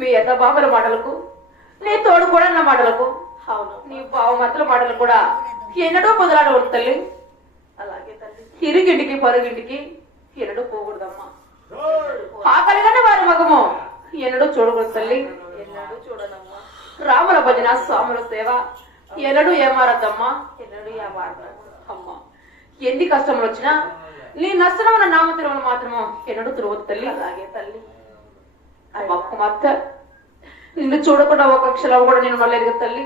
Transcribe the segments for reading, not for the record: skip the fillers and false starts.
మీ ఎంత బాబుల మాటలకు నీ తోడు కూడా నా మాటలకు నీ బావ మతల మాటలు కూడా ఎన్నడూ మొదలాడకూడదు తల్లి. అలాగే తల్లి, ఇరుగింటికి పరుగింటికి ఎన్నడూ పోకూడదమ్మా. ఆకలిగానే వారి మగము ఎన్నడూ చూడకూడదు తల్లి. ఎన్నడూ చూడనమ్మా. రాముల భజన స్వాముల సేవ ఎన్నడూ ఏమారద్దమ్మా. ఎన్నడూ ఏమారద్దు అమ్మా. ఎన్ని కష్టములు వచ్చినా నీ నష్టమైన నామ తిరుమల మాత్రము ఎన్నడూ తిరగదు తల్లి. అలాగే తల్లి. కుమార్తె, నిన్ను చూడకుండా ఒక క్షణం కూడా నేను మళ్ళీ తల్లి.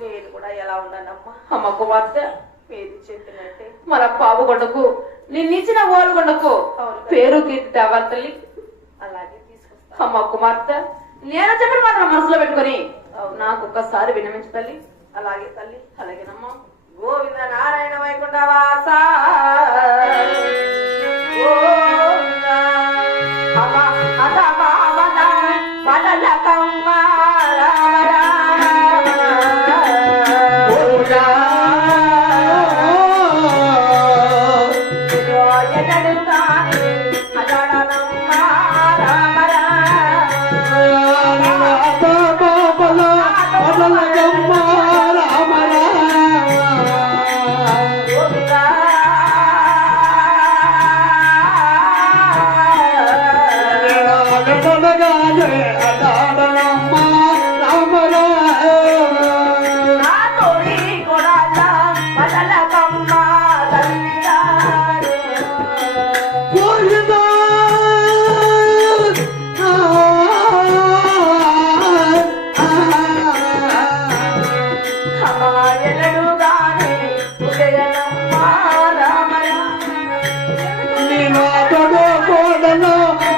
నేను కూడా ఎలా ఉన్నానమ్మా. అమ్మ కుమార్తె, పేరు చెప్పినట్టే మన పావుగొండకు నిన్నిచ్చిన ఓలుగొండకు పేరు కీర్తి తేవాలి తల్లి. అలాగే తీసుకొస్తా. అమ్మ కుమార్తె, నేను చెప్పిన మాత్రం మనసులో పెట్టుకొని నాకు ఒక్కసారి విన్నమించు తల్లి. అలాగే తల్లి. అలాగేనమ్మా. గోవింద నారాయణ వైకుంఠ వాస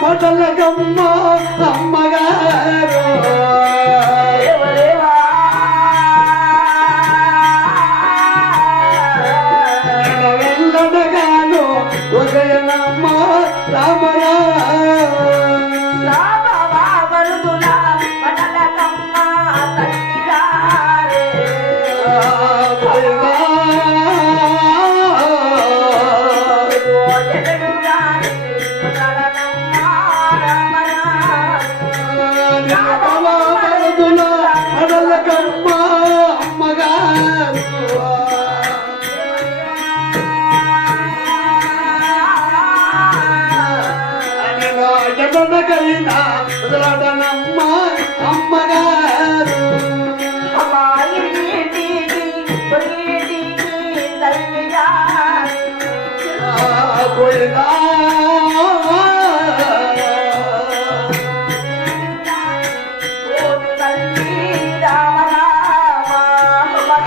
వదలకమ్మ అమ్మగారు వెళ్ళదగాను ఉదయనమ్మ రామరా జగనకైనా వదలడనమ్మ అమ్మగారు పోయినా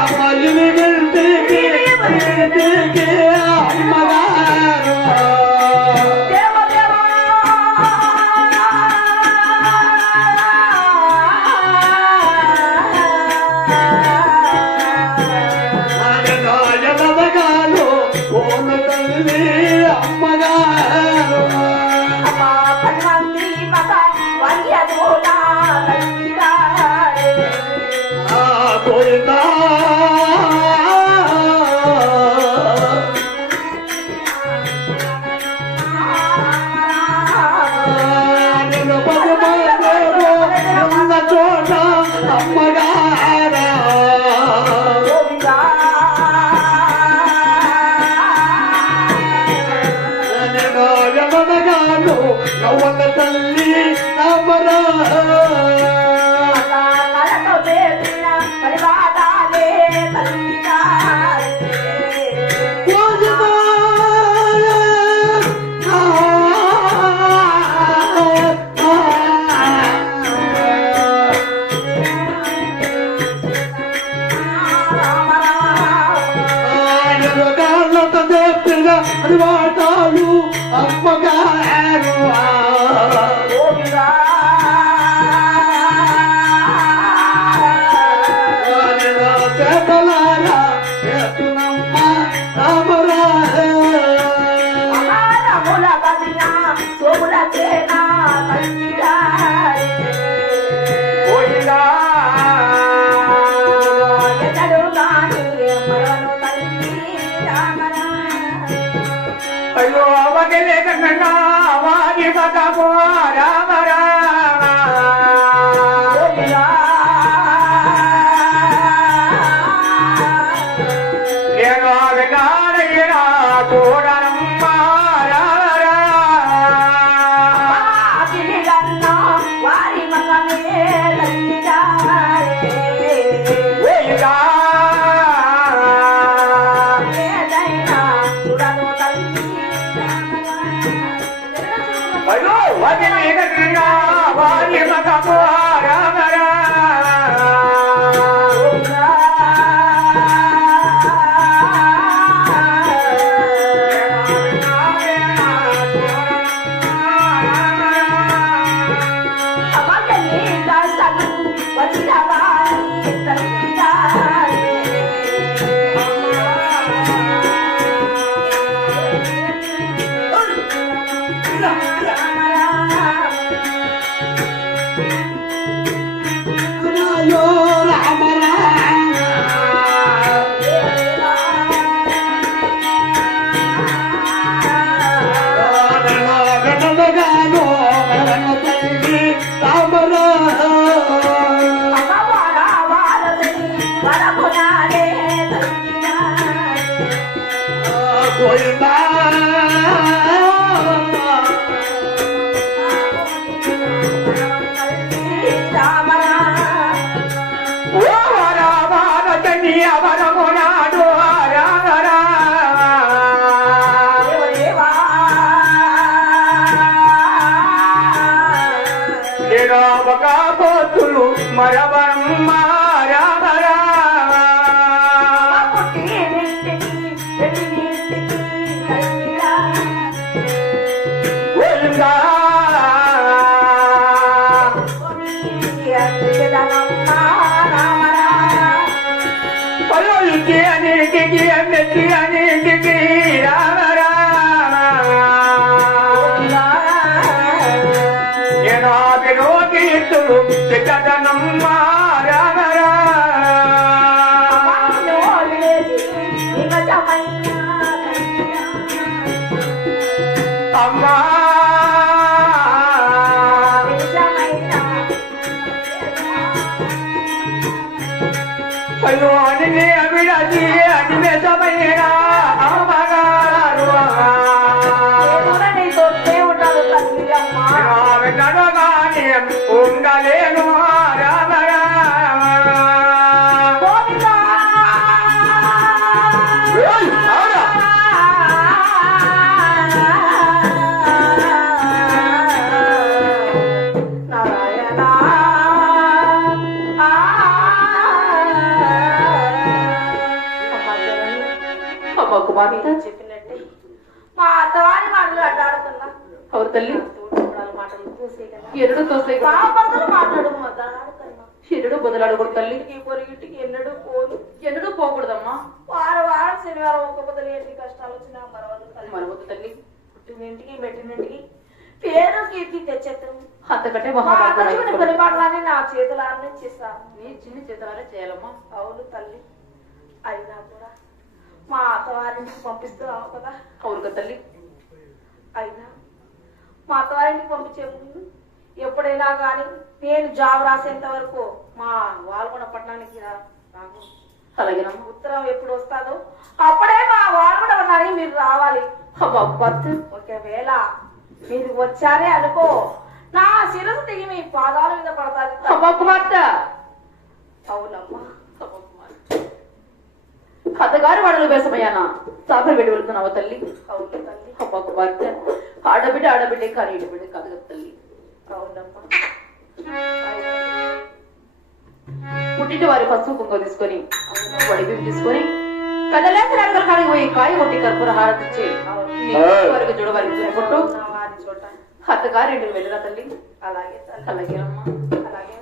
అమ్మాయిని ఇంటికి అమ్మగారు చోట అమ్మగారా ఎవరగాను నవ్వన తల్లి రామరా అది వాటాలు అమ్మగారు పేదలారా ఎత్తునమ్మ రామరా అయ్యో అవగలేకన్నా వారి పదమో రామ రామ నేను అవగానయ్యా చూడనమ్మ రామ రామ వారి మగమే అయ్యో వదిలేకన్నా వారి పదమో రామ మరవమ్మ రామ రామ గోవిందా అమ్మా అయ్యో అని విడచి అని మెసమైన అమ్మగారు నడగాని ఉండలేను రామ రామ అమ్మ కుమారి చెప్పినట్టే మా అత్తవారి మాటలు అడ్డాడుతున్నా అవును తల్లి తోడుకోడాల మాటలు చూసే కదా ఎన్నడూ తోసే పాపంతో మాట్లాడు మాట్లాడుతున్నా ఎన్నడూ బదులాడకూడదు తల్లి ఈ పొరిగిటికి ఎన్నడూ పోను ఎన్నడూ పోకూడదమ్మా వారం శనివారం ఒక పొద్దులు ఎన్ని కష్టాలు వచ్చినా మరవద్దు తల్లి పుట్టినింటికి మెట్టినింటికి పేరు కీర్తి తెచ్చేస్తాను అంతకంటే మా మహాభారతం అత్తచుకుని కొన్ని మాటలని నా చేతుల ఆనందిస్తాను నీ చిన్న చేతులారా చేయాలమ్మా అవును తల్లి అయినా కూడా మా అత్తవారింటికి పంపిస్తున్నావు కదా అవును కదా తల్లి అయినా మా అత్తవారింటికి పంపించే ముందు ఎప్పుడైనా కానీ నేను జాబ్ రాసేంత వరకు మా వాల్గొండ పట్టణానికి నాకు అలాగేనమ్మా ఉత్తరం ఎప్పుడు వస్తాదో అప్పుడే మా వాల్గొండ పట్టణానికి మీరు రావాలి అబ్బా భర్త ఒకవేళ మీరు వచ్చారే అనుకో నా శిరస్సు దిగి మీ పాదాల మీద పడతాది అబ్బా కుమార్తె అవునమ్మా అబ్బా కుమార్తె అత్తగారి వాడలు వేసమయ్యానా సాపలు పెట్టి వెళ్తున్నావా తల్లి అవును తల్లి అబ్బా కుమార్తె ఆడబిడ్డే కానీ ఇడబిడ్డ కాదు కదా తల్లి అవునమ్మా పుట్టింటి వారి పసుపు కుంకుమ తీసుకొని వడిబియ్యం తీసుకొని కదలేసి అడగల కాడికి పోయి కాయ కొట్టి కర్పూర హారతిచ్చి వరకు చూడవారికి పుట్టు నా వారి చోట అత్తగారి ఇంటికి వెళ్ళిరా తల్లి అలాగే తల్లి అలాగే అమ్మా అలాగే